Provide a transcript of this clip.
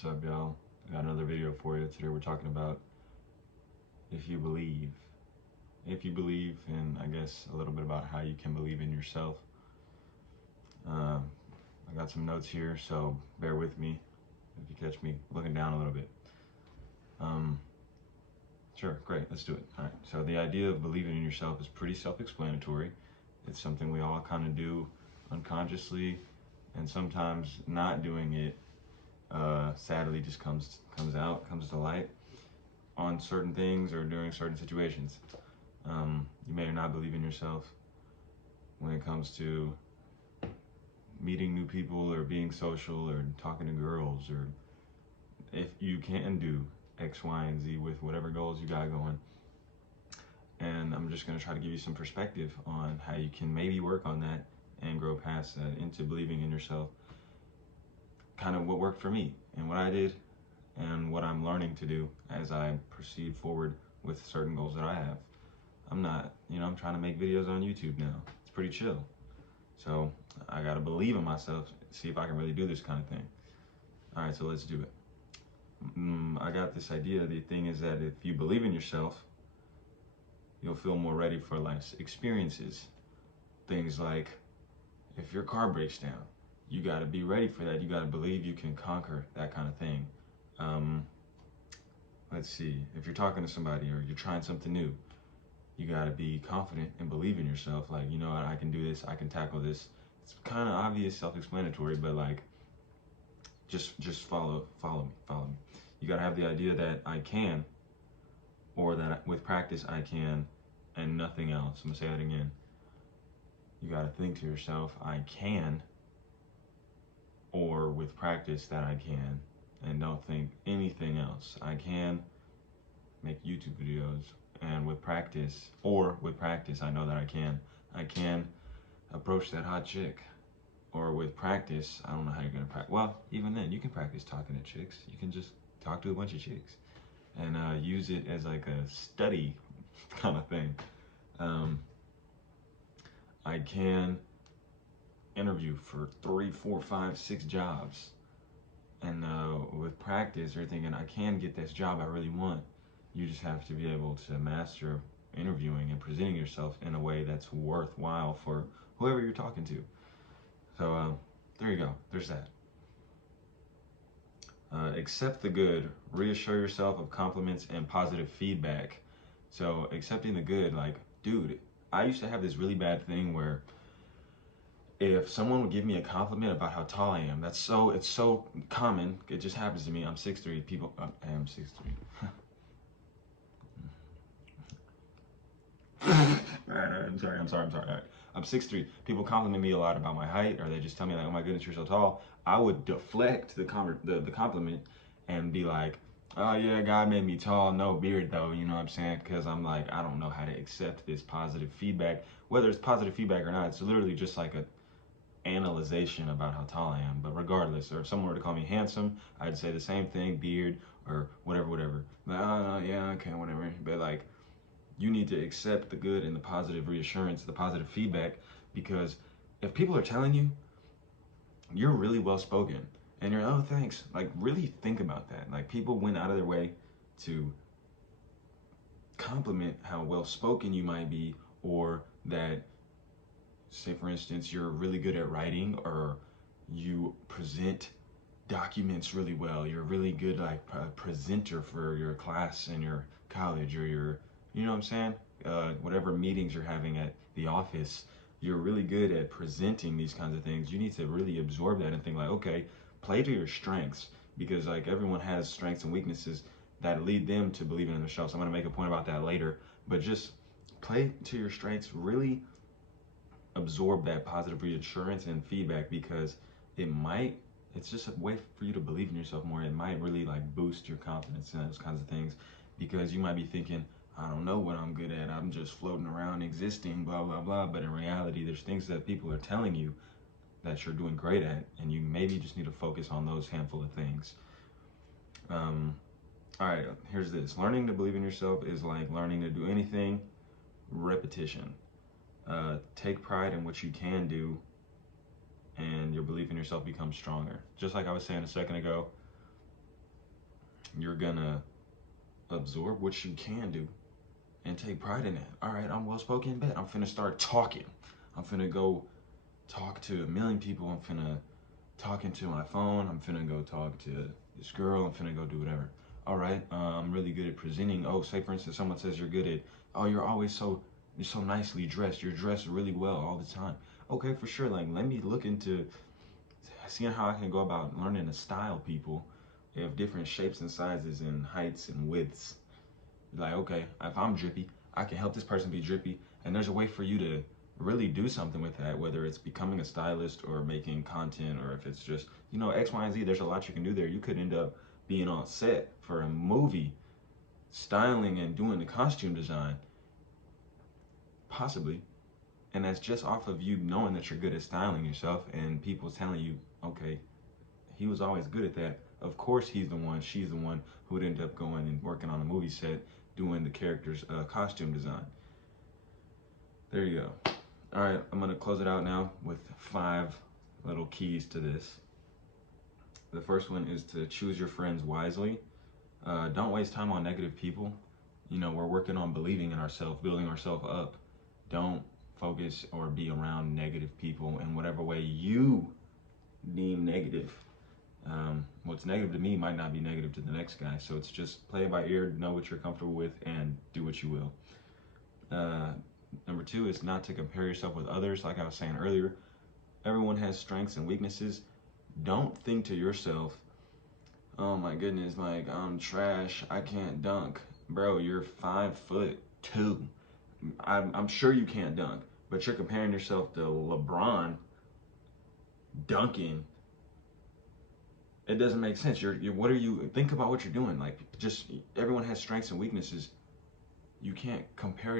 What's up, y'all? I got another video for you. Today we're talking about if you believe. If you believe, and I guess a little bit about how you can believe in yourself. I got some notes here, so bear with me if you catch me looking down a little bit. Sure, great, let's do it. All right, so the idea of believing in yourself is pretty self-explanatory. It's something we all kind of do unconsciously, and sometimes not doing it sadly just comes to light on certain things or during certain situations. You may or not believe in yourself when it comes to meeting new people or being social or talking to girls, or if you can do X, Y, and Z with whatever goals you got going. And I'm just going to try to give you some perspective on how you can maybe work on that and grow past that into believing in yourself. Kind of what worked for me and what I did and what I'm learning to do as I proceed forward with certain goals that I have. I'm not, I'm trying to make videos on YouTube now. It's pretty chill. So I gotta believe in myself, see if I can really do this kind of thing. All right, so let's do it. I got this idea. The thing is that if you believe in yourself, you'll feel more ready for life's experiences. Things like if your car breaks down, you gotta be ready for that. You gotta believe you can conquer that kind of thing. Let's see, if you're talking to somebody or you're trying something new, you gotta be confident and believe in yourself. Like, I can do this, I can tackle this. It's kind of obvious, self-explanatory, but like, just follow me. You gotta have the idea that I can, or that with practice I can, and nothing else. I'm gonna say that again. You gotta think to yourself, I can, or with practice that I can, and don't think anything else. I can make YouTube videos, and with practice, I know that I can approach that hot chick. Or with practice, I don't know how you're gonna practice. Well, even then, you can practice talking to chicks. You can just talk to a bunch of chicks and use it as like a study kind of thing. I can interview for 3, 4, 5, 6 jobs. And with practice, you're thinking, I can get this job I really want. You just have to be able to master interviewing and presenting yourself in a way that's worthwhile for whoever you're talking to. So there you go, there's that. Accept the good, reassure yourself of compliments and positive feedback. So accepting the good, like, dude, I used to have this really bad thing where if someone would give me a compliment about how tall I am, it's so common, it just happens to me. I'm 6'3", people, I am 6'3". I'm sorry. All right. I'm 6'3". People compliment me a lot about my height, or they just tell me like, "Oh my goodness, you're so tall." I would deflect the compliment and be like, "Oh yeah, God made me tall, no beard though." You know what I'm saying? Because I'm like, I don't know how to accept this positive feedback. Whether it's positive feedback or not, it's literally just like a analyzation about how tall I am. But regardless, or if someone were to call me handsome, I'd say the same thing, beard or whatever. Like, oh yeah, okay, whatever. But like, you need to accept the good and the positive reassurance, the positive feedback, because if people are telling you you're really well spoken and you're, oh thanks, like really think about that. Like, people went out of their way to compliment how well spoken you might be, or that, say for instance, you're really good at writing, or you present documents really well, you're really good like presenter for your class in your college, or your, you know what I'm saying, whatever meetings you're having at the office, you're really good at presenting these kinds of things. You need to really absorb that and think like, okay, play to your strengths, because like everyone has strengths and weaknesses that lead them to believing in themselves. I'm going to make a point about that later, but just play to your strengths, really absorb that positive reassurance and feedback, because it's just a way for you to believe in yourself more. It might really like boost your confidence and those kinds of things, because you might be thinking, I don't know what I'm good at, I'm just floating around existing, blah blah blah. But in reality, there's things that people are telling you that you're doing great at, and you maybe just need to focus on those handful of things. All right, here's this. Learning to believe in yourself is like learning to do anything, repetition. Take pride in what you can do, and your belief in yourself becomes stronger. Just like I was saying a second ago, You're gonna absorb what you can do and take pride in that. All right, I'm well spoken, bet I'm finna start talking. I'm finna go talk to a million people. I'm finna talk into my phone. I'm finna go talk to this girl. I'm finna go do whatever. All right, I'm really good at presenting. Oh, say for instance, someone says you're good at, oh, you're so nicely dressed. You're dressed really well all the time. Okay, for sure. Like, let me look into seeing how I can go about learning to style people of different shapes and sizes and heights and widths. Like, okay, if I'm drippy, I can help this person be drippy. And there's a way for you to really do something with that, whether it's becoming a stylist or making content, or if it's just, X, Y, and Z. There's a lot you can do there. You could end up being on set for a movie, styling and doing the costume design, possibly. And that's just off of you knowing that you're good at styling yourself and people telling you, okay, he was always good at that. Of course, she's the one who would end up going and working on a movie set doing the character's costume design. There you go. All right, I'm gonna close it out now with 5 little keys to this. The first one is to choose your friends wisely. Don't waste time on negative people. We're working on believing in ourselves, building ourselves up. Don't focus or be around negative people in whatever way you deem negative. What's negative to me might not be negative to the next guy. So it's just play it by ear, know what you're comfortable with, and do what you will. Number 2 is not to compare yourself with others. Like I was saying earlier, everyone has strengths and weaknesses. Don't think to yourself, oh my goodness, like, I'm trash, I can't dunk. Bro, you're 5'2". I'm sure you can't dunk, but you're comparing yourself to LeBron dunking. It doesn't make sense. What are you, think about what you're doing. Like, just, everyone has strengths and weaknesses. You can't compare